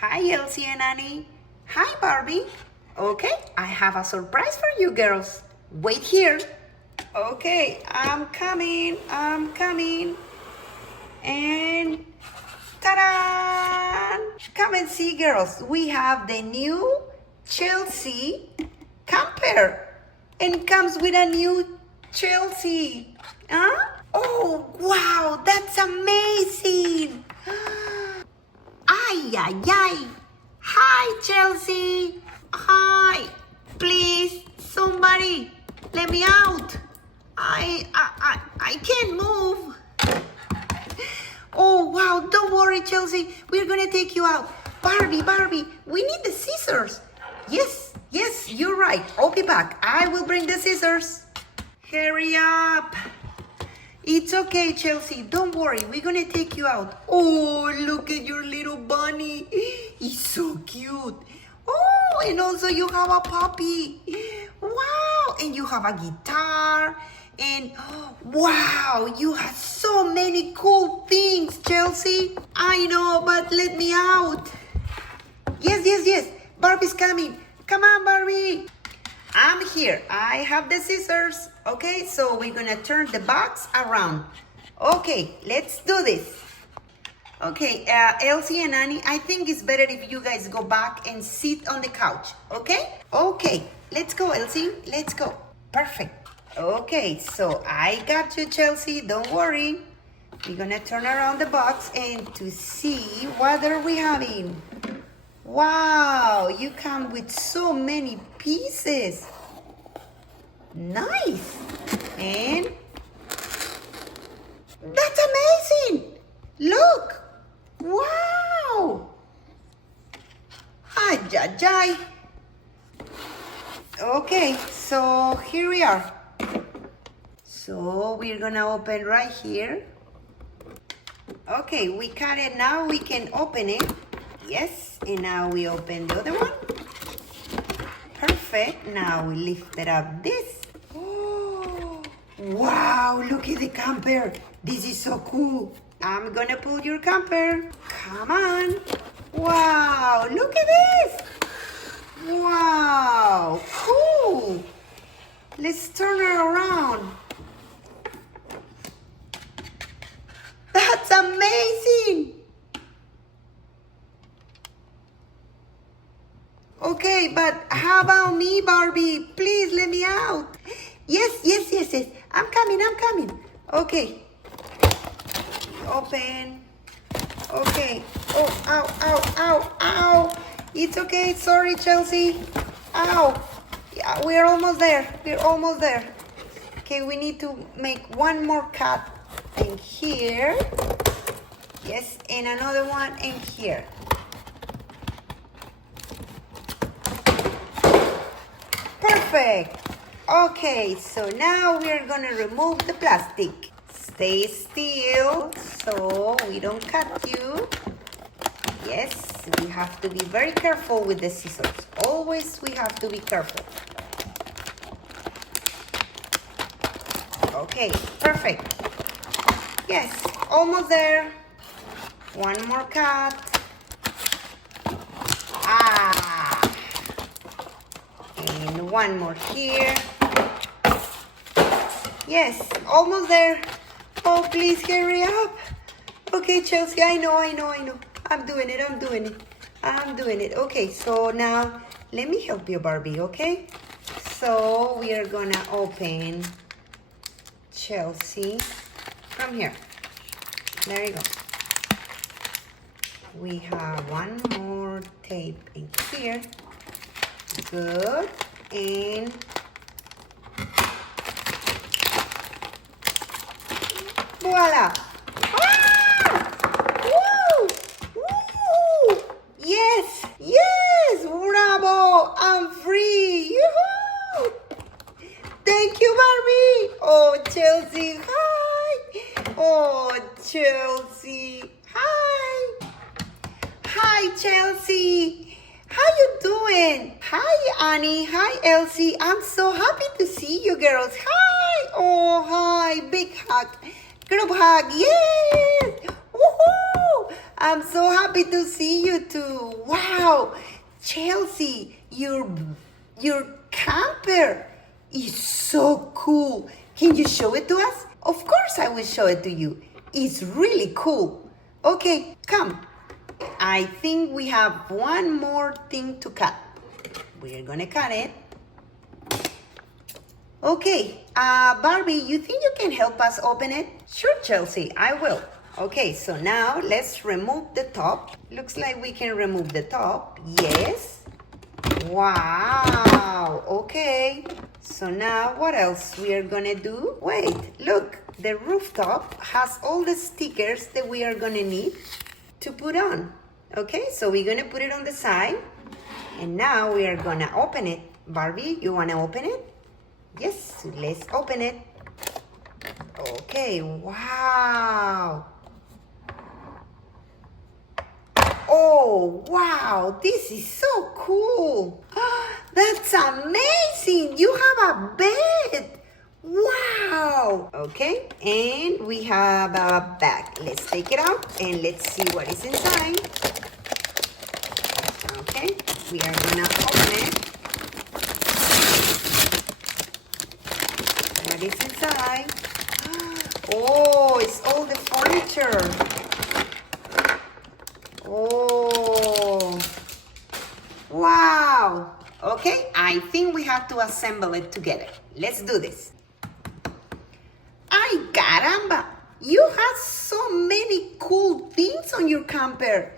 Hi, Elsie and Annie. Hi, Barbie. Okay, I have a surprise for you girls. Wait here. Okay, I'm coming. And ta-da! Come and see, girls. We have the new Chelsea camper. And comes with a new Chelsea. Huh? Oh, wow, that's amazing. Ay, ay, ay. Hi, Chelsea. Hi. Please, somebody, let me out. I can't move. Oh, wow, don't worry, Chelsea. We're gonna take you out. Barbie, we need the scissors. Yes, you're right. I'll be back. I will bring the scissors. Hurry up. It's okay, Chelsea. Don't worry. We're gonna take you out. Oh, look at your little bunny. He's so cute. Oh, and also you have a puppy. Wow, and you have a guitar. And wow, you have so many cool things, Chelsea. I know, but let me out. Yes. Barbie's coming. Come on, Barbie. I'm here. I have the scissors. Okay, so we're gonna turn the box around. Okay, let's do this. Okay, Elsie and Annie, I think it's better if you guys go back and sit on the couch. Okay? Okay, let's go, Elsie. Let's go. Perfect. Okay, so I got you, Chelsea. Don't worry. We're gonna turn around the box and to see what are we having. Wow, you come with so many pieces. Nice. And that's amazing. Look. Wow. Ay. Okay, so here we are. So we're gonna open right here. Okay, we cut it now. We can open it. Yes, and now we open the other one. Perfect. Now we lift it up this. Oh, wow, look at the camper. This is so cool. I'm gonna pull your camper. Come on. Wow, look at this. Wow, cool. Let's turn her around. That's amazing. Okay, but how about me, Barbie? Please let me out. Yes. I'm coming. Okay. Open. Okay. Oh, ow. It's okay. Sorry, Chelsea. Ow. Yeah, we're almost there. Okay, we need to make one more cut in here. Yes, and another one in here. Perfect. Okay, so now we're gonna remove the plastic. Stay still so we don't cut you. Yes, we have to be very careful with the scissors. Always we have to be careful. Okay, perfect. Yes, almost there. One more cut. And one more here. Yes, almost there. Oh, please hurry up. Okay, Chelsea, I know. I'm doing it. Okay, so now let me help you, Barbie, okay? So we are gonna open Chelsea from here. There you go. We have one more tape in here. Good. And voila. Woo! Yes! Bravo! I'm free! Yoo-hoo! Thank you, Barbie! Oh, Chelsea, hi! Oh, Chelsea, hi! Hi, Chelsea! How you doing? Hi, Annie. Hi, Elsie. I'm so happy to see you girls. Hi! Oh, hi! Big hug. Group hug. Yes! Woohoo! I'm so happy to see you too. Wow, Chelsea, your camper is so cool. Can you show it to us? Of course I will show it to you. It's really cool. Okay, come. I think we have one more thing to cut. We're gonna cut it. Okay, Barbie, you think you can help us open it? Sure, Chelsea, I will. Okay, so now let's remove the top. Looks like we can remove the top. Yes. Wow, okay. So now what else we are gonna do? Wait, look, the rooftop has all the stickers that we are gonna need to put on. Okay, so we're gonna put it on the side. And now we are gonna open it. Barbie, you wanna open it? Yes, let's open it. Okay, wow. Oh, wow, this is so cool. That's amazing. You have a bed. Wow. Okay, and we have a bag. Let's take it out and let's see what is inside. Okay, we are gonna open it. What is inside? Oh, it's all the furniture. Oh, wow. Okay, I think we have to assemble it together. Let's do this. Ay, caramba! You have so many cool things on your camper.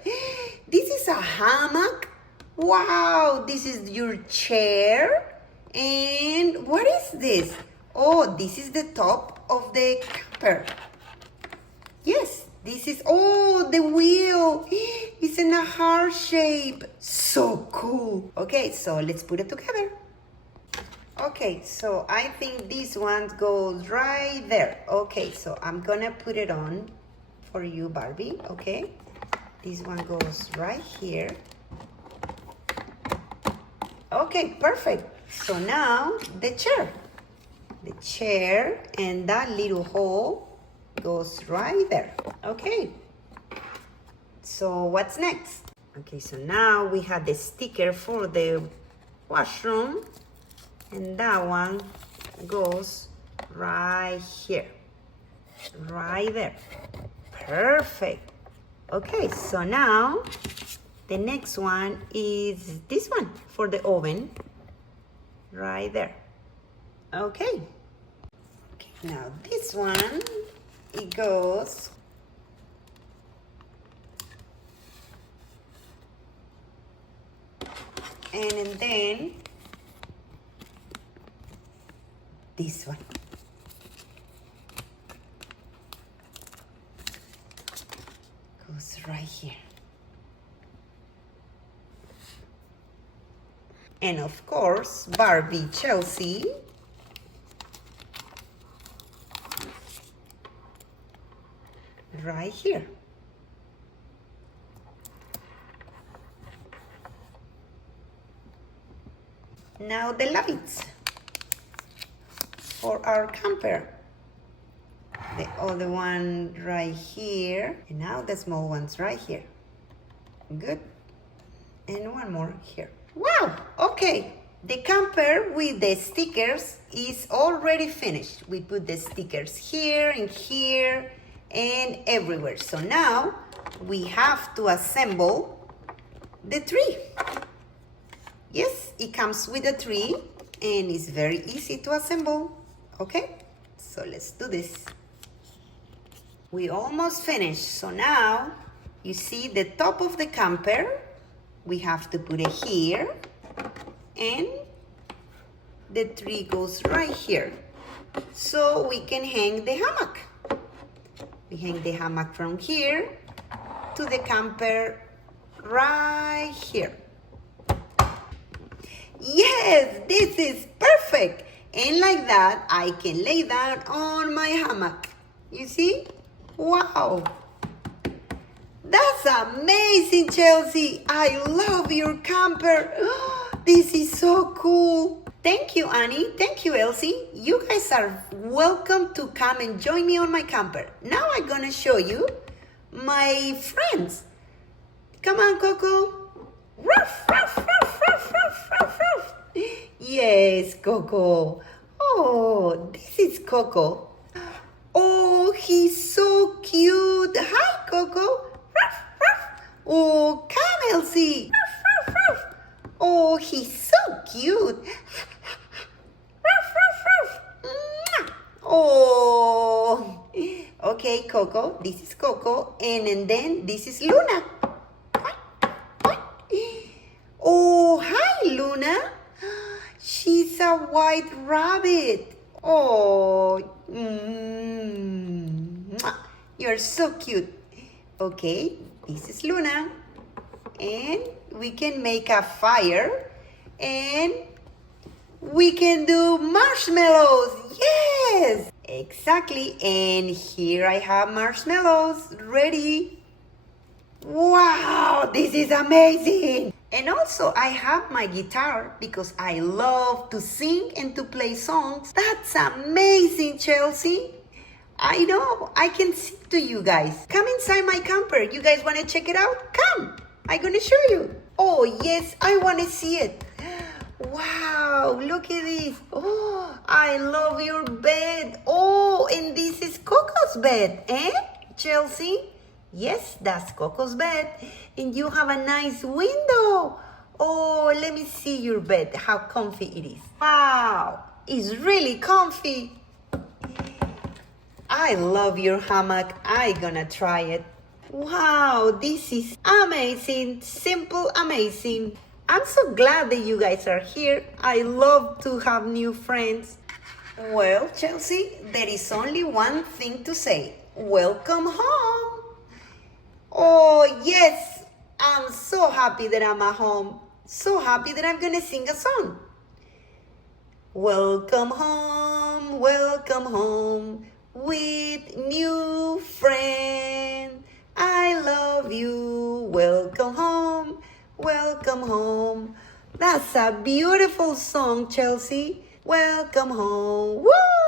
This is a hammock. Wow, this is your chair. And what is this? Oh, this is the top of the camper. Yes, this is, oh, the wheel. It's in a heart shape. So cool. Okay, so let's put it together. Okay, so I think this one goes right there. Okay, so I'm gonna put it on for you, Barbie, okay? This one goes right here. Okay, perfect. So now the chair. The chair and that little hole goes right there. Okay. So what's next? Okay, so now we have the sticker for the washroom. And that one goes right here. Right there. Perfect. Okay, so now the next one is this one for the oven. Right there. Okay. Okay, now this one, it goes and then this one. Goes right here. And of course, Barbie Chelsea. Right here. Now the lights for our camper. The other one right here. And now the small ones right here. Good. And one more here. Wow, okay. The camper with the stickers is already finished. We put the stickers here and everywhere. So now we have to assemble the tree. Yes, it comes with a tree and it's very easy to assemble. Okay, so let's do this. We almost finished. So now you see the top of the camper. We have to put it here and the tree goes right here. So we can hang the hammock. We hang the hammock from here to the camper right here. Yes, this is perfect. And like that, I can lay down on my hammock. You see? Wow. That's amazing, Chelsea. I love your camper. This is so cool. Thank you, Annie. Thank you, Elsie. You guys are welcome to come and join me on my camper. Now I'm gonna show you my friends. Come on, Coco. Ruff, ruff, ruff, ruff, ruff, ruff, ruff. Yes, Coco. Oh, this is Coco. Oh, he's so cute. Hi, Coco. Ruff, ruff. Oh, come, Elsie. Ruff, ruff, ruff. Oh, he's so cute. Ruff, ruff, ruff. Mwah. Oh. Okay, Coco. This is Coco. And then this is Luna. Oh, hi, Luna. She's a white rabbit. Oh, you're so cute. Okay, this is Luna. And we can make a fire. And we can do marshmallows. Yes, exactly. And here I have marshmallows ready. Wow, this is amazing. And also I have my guitar because I love to sing and to play songs. That's amazing, Chelsea. I know, I can sing to you guys. Come inside my camper. You guys want to check it out? Come, I'm going to show you. Oh, yes, I want to see it. Wow, look at this. Oh, I love your bed. Oh, and this is Coco's bed, eh, Chelsea? Yes, that's Coco's bed. And you have a nice window. Oh, let me see your bed, how comfy it is. Wow, it's really comfy. I love your hammock. I'm gonna try it. Wow, this is amazing. Simple, amazing. I'm so glad that you guys are here. I love to have new friends. Well, Chelsea, there is only one thing to say. Welcome home. Oh, yes. I'm so happy that I'm at home. So happy that I'm going to sing a song. Welcome home with new friend. I love you. Welcome home. That's a beautiful song, Chelsea. Welcome home. Woo!